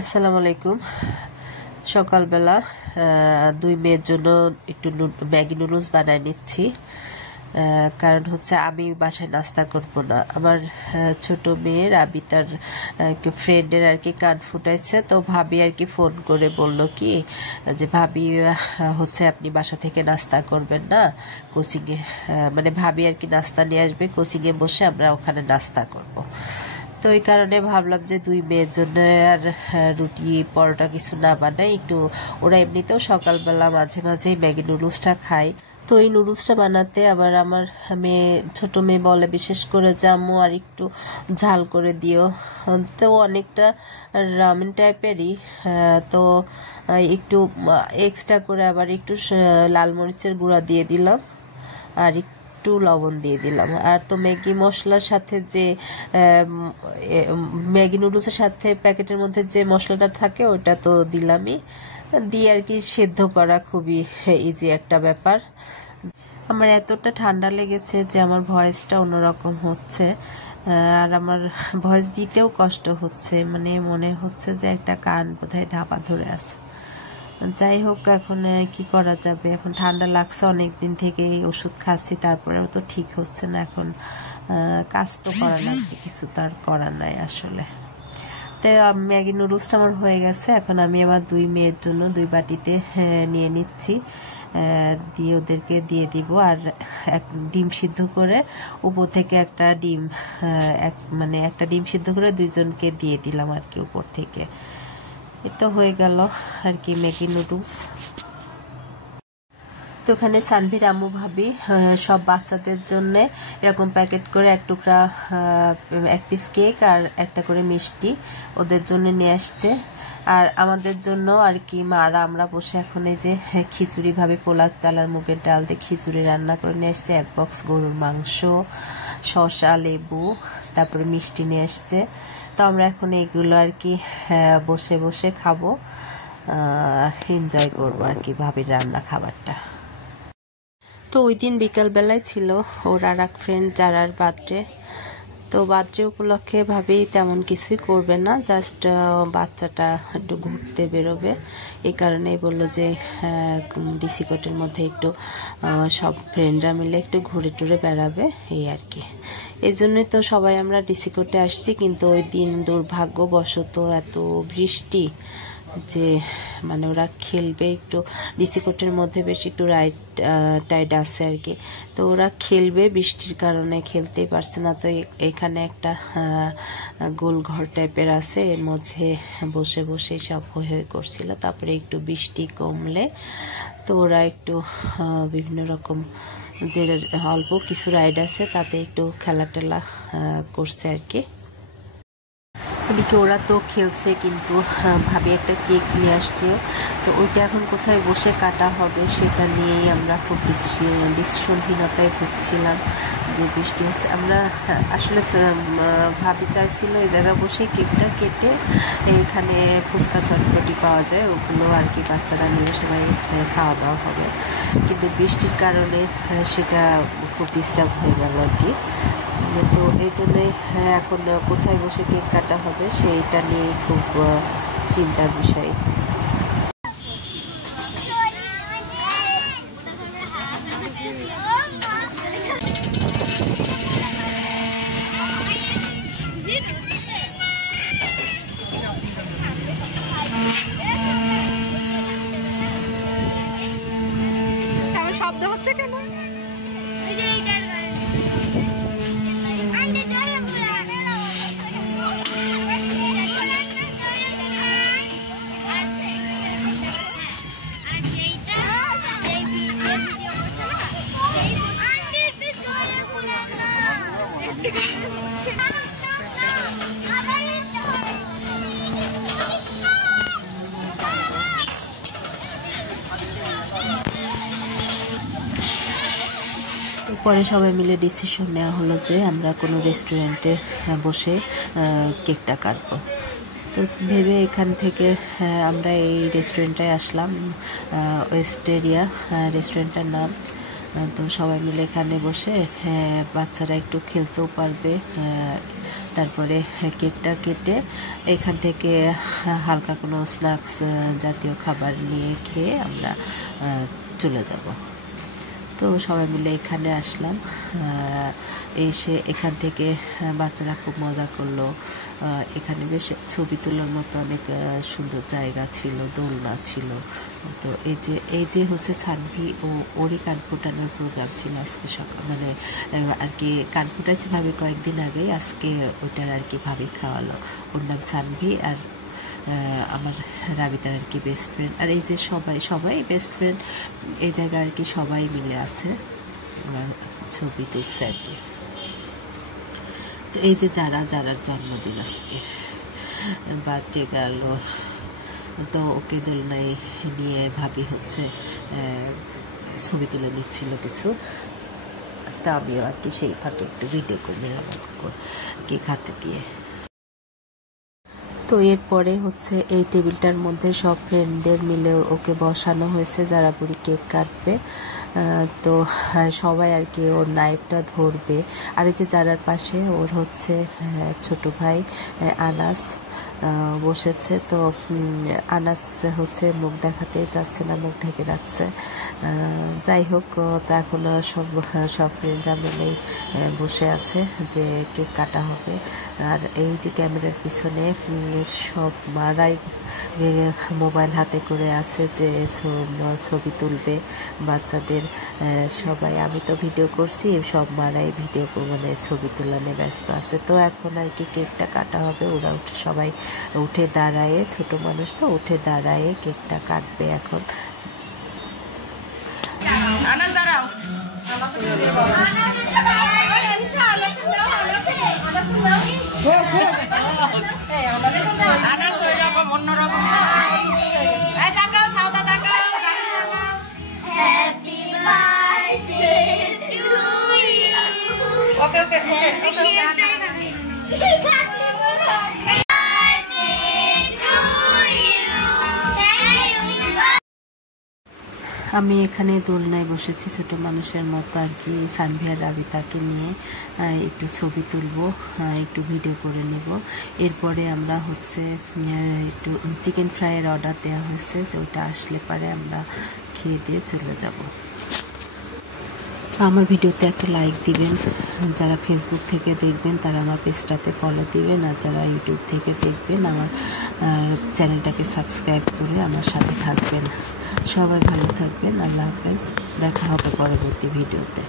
আসসালামু আলাইকুম। সকালবেলা দুই মেয়ের জন্য একটু ম্যাগি নুডলস বানায় নিচ্ছি। কারণ হচ্ছে আমি বাসায় নাস্তা করব না। আমার ছোট মেয়ে রাবি তার ফ্রেন্ডের আর কি কান ফুটাইছে, তো ভাবি আর কি ফোন করে বলল কি যে ভাবি হচ্ছে আপনি বাসা থেকে নাস্তা করবেন না, কোচিংয়ে মানে ভাবি আর কি নাস্তা নিয়ে আসবে, কোচিংয়ে বসে আমরা ওখানে নাস্তা করব। তো এই কারণে ভাবলাম যে দুই মেয়ের জন্য আর রুটি পরোটা কিছু না বানাই, একটু ওরা এমনিতেও সকালবেলা মাঝে মাঝেই ম্যাগি নুডলসটা খায়। তো এই নুডলসটা বানাতে আবার আমার ছোট মেয়ে বলে বিশেষ করে যে আম্মু আর একটু ঝাল করে দিও। তো অনেকটা রামেন টাইপেরই, তো একটু এক্সট্রা করে আবার একটু লাল মরিচের গুঁড়া দিয়ে দিলাম আর একটু লবণ দিয়ে দিলাম। আর তো ম্যাগি মশলার সাথে যে ম্যাগি নুডলসের সাথে প্যাকেটের মধ্যে যে মশলাটা থাকে ওটা তো দিলামই, দিয়ে আর কি সেদ্ধ করা খুবই ইজি একটা ব্যাপার। আমার এতটা ঠান্ডা লেগেছে যে আমার ভয়েসটা অন্যরকম হচ্ছে, আর আমার ভয়েস দিতেও কষ্ট হচ্ছে, মানে মনে হচ্ছে যে একটা কান বোধহয় ধাপা ধরে আছে। যাই হোক, এখন কি করা যাবে, এখন ঠান্ডা লাগছে অনেক দিন থেকে, ওষুধ খাচ্ছি তারপরেও তো ঠিক হচ্ছে না। এখন কাজ তো করা লাগবে, কিছু তো আর করার নাই আসলে। তো ম্যাগি নুডলসটা আমার হয়ে গেছে। এখন আমি আমার দুই মেয়ের জন্য দুই বাটিতে নিয়ে নিচ্ছি, দিয়ে ওদেরকে দিয়ে দিব। আর এক ডিম সিদ্ধ করে উপর থেকে একটা ডিম মানে একটা ডিম সিদ্ধ করে দুইজনকে দিয়ে দিলাম আর কি উপর থেকে। এ তো হয়ে গেল আর কি ম্যাগি নুডলস। তো ওখানে সানভীর আম্মু ভাবি সব বাচ্চাদের জন্য এরকম প্যাকেট করে এক টুকরা এক পিস কেক আর একটা করে মিষ্টি ওদের জন্য নিয়ে আসছে। আর আমাদের জন্য আর কি মারা আমরা বসে এখন এই যে খিচুড়ি ভাবে পোলার চাল আর মুগের ডাল দিয়ে খিচুড়ি রান্না করে নিয়ে আসছে, এক বক্স গরুর মাংস, শসা, লেবু, তারপরে মিষ্টি নিয়ে আসছে। তো আমরা এখন এগুলো আর কি বসে বসে খাবো, এনজয় করবো আর কি ভাবির রান্না খাবারটা। তো ওই দিন বিকালবেলায় ছিল ওর আর এক ফ্রেন্ড যারার বার্থডে। তো বার্থডে উপলক্ষে ভাবি তেমন কিছুই করবে না, জাস্ট বাচ্চাটা একটু ঘুরতে বেরোবে। এই কারণেই বললো যে ডিসি কোর্টের মধ্যে একটু সব ফ্রেন্ডরা মিলে একটু ঘুরে টুরে বেড়াবে, এই আর কি। এই জন্যই তো সবাই আমরা ডিসি কোর্টে আসছি, কিন্তু ওই দিন দুর্ভাগ্যবশত এত বৃষ্টি যে মানে ওরা খেলবে একটু, ডিসি কোর্টের মধ্যে বেশ একটু রাইড টাইড আছে আর কি। তো ওরা খেলবে, বৃষ্টির কারণে খেলতেই পারছে না। তো এখানে একটা গোল ঘর টাইপের আছে, এর মধ্যে বসে বসে সব হই হই করছিল। তারপরে একটু বৃষ্টি কমলে তো ওরা একটু বিভিন্ন রকম যে অল্প কিছু রাইড আছে তাতে একটু খেলা টেলা করছে আর কি। এদিকে ওরা তো খেলছে, কিন্তু ভাবি একটা কেক নিয়ে আসছে। তো ওইটা এখন কোথায় বসে কাটা হবে সেটা নিয়েই আমরা খুব ডিসিশনহীনতায় ভুগছিলাম যে বৃষ্টি হচ্ছে। আমরা আসলে ভাবি চাইছিল এই জায়গায় বসে কেকটা কেটে, এখানে ফুচকা চটপটি পাওয়া যায় ওগুলো আর কি বাচ্চারা নিয়ে সবাই খাওয়া দাওয়া হবে, কিন্তু বৃষ্টির কারণে সেটা খুব ডিস্টার্ব হয়ে গেল আর কি। তো এই জন্যই এখন কোথায় বসে কেক কাটা হবে সেইটা নিয়ে খুব চিন্তার বিষয়। শব্দ হচ্ছে কেন? পরে সবাই মিলে ডিসিশন নেওয়া হলো যে আমরা কোনো রেস্টুরেন্টে বসে কেকটা কাটবো। তো ভেবে এখান থেকে আমরা এই রেস্টুরেন্টটায় আসলাম, ওয়েস্টেরিয়া রেস্টুরেন্টের নাম। তো সবাই মিলে এখানে বসে বাচ্চারা একটু খেলতেও পারবে। তারপরে কেকটা কেটে এখান থেকে হালকা কোনো স্ন্যাক্স জাতীয় খাবার নিয়ে খেয়ে আমরা চলে যাব। তো সবাই মিলে এখানে আসলাম, এসে এখান থেকে বাচ্চারা খুব মজা করলো। এখানে বেশ ছবি তোলার মতো অনেক সুন্দর জায়গা ছিল, দোলনা ছিল। তো এই যে হচ্ছে সানভি ও ওরই কান ফুটানোর প্রোগ্রাম ছিল আজকে সকাল, মানে আর কি কান ফুটাইছে ভাবি কয়েকদিন আগেই, আজকে ওইটার আর কি ভাবি খাওয়ালো। ওর নাম সানভি, আর আমার রাবিতার আর কি বেস্ট ফ্রেন্ড। আর এই যে সবাই বেস্ট ফ্রেন্ড এই জায়গায় আর কি সবাই মিলে আছে, ছবি তুলছে আর কি। তো এই যে যারার জন্মদিন আজকে, বার্থডে গেল, তো ওকে দোলনায় নিয়ে ভাবি হচ্ছে ছবি তুলে নিচ্ছিল কিছু। তা আমিও আর কি সেই ফাঁকে একটু ভিডিও করে নিলাম কেক হাতে দিয়ে। তো এরপরে হচ্ছে এই টেবিলটার মধ্যে সব ফ্রেন্ডদের মিলে ওকে বসানো হয়েছে যারা বুড়ি কেক কাটবে। তো সবাই আর কি ওর নাইফটা ধরবে। আর এই যে যারার পাশে ওর হচ্ছে ছোট ভাই আনাস বসেছে। তো আনাস হচ্ছে মুখ দেখাতেই যাচ্ছে না, মুখ ঢেকে রাখছে। যাই হোক, তো এখন সব ফ্রেন্ডরা মিলেই বসে আছে যে কেক কাটা হবে। আর এই যে ক্যামেরার পিছনে সব মারাই মোবাইল হাতে করে আছে যে ছবি তুলবে বাচ্চাদের সবাই। আমি তো ভিডিও করছি, সব মারাই ভিডিও মানে ছবি তোলানে ব্যস্ত আছে। তো এখন আর কি কেকটা কাটা হবে। ওরা সবাই উঠে দাঁড়ায়, ছোট মানুষ তো উঠে দাঁড়ায় কেকটা কাটবে এখন। আমি এখানে দোলনায় বসেছি ছোট মানুষের মতো আর কি, সানভি আর রাবিতাকে নিয়ে একটু ছবি তুলবো, একটু ভিডিও করে নেব। এরপরে আমরা হচ্ছে একটু চিকেন ফ্রাইয়ের অর্ডার দেওয়া হয়েছে, ওইটা আসলে পরে আমরা খেয়ে দিয়ে চলে যাব। আমার ভিডিওতে একটা লাইক দিবেন, যারা ফেসবুক থেকে দেখবেন তারা আমার পেজটাতে ফলো দিবেন, আর যারা ইউটিউব থেকে দেখবেন আমার চ্যানেলটাকে সাবস্ক্রাইব করে আমার সাথে থাকবেন। সবাই ভালো থাকবেন, আল্লাহ হাফেজ, দেখা হবে পরবর্তী ভিডিওতে।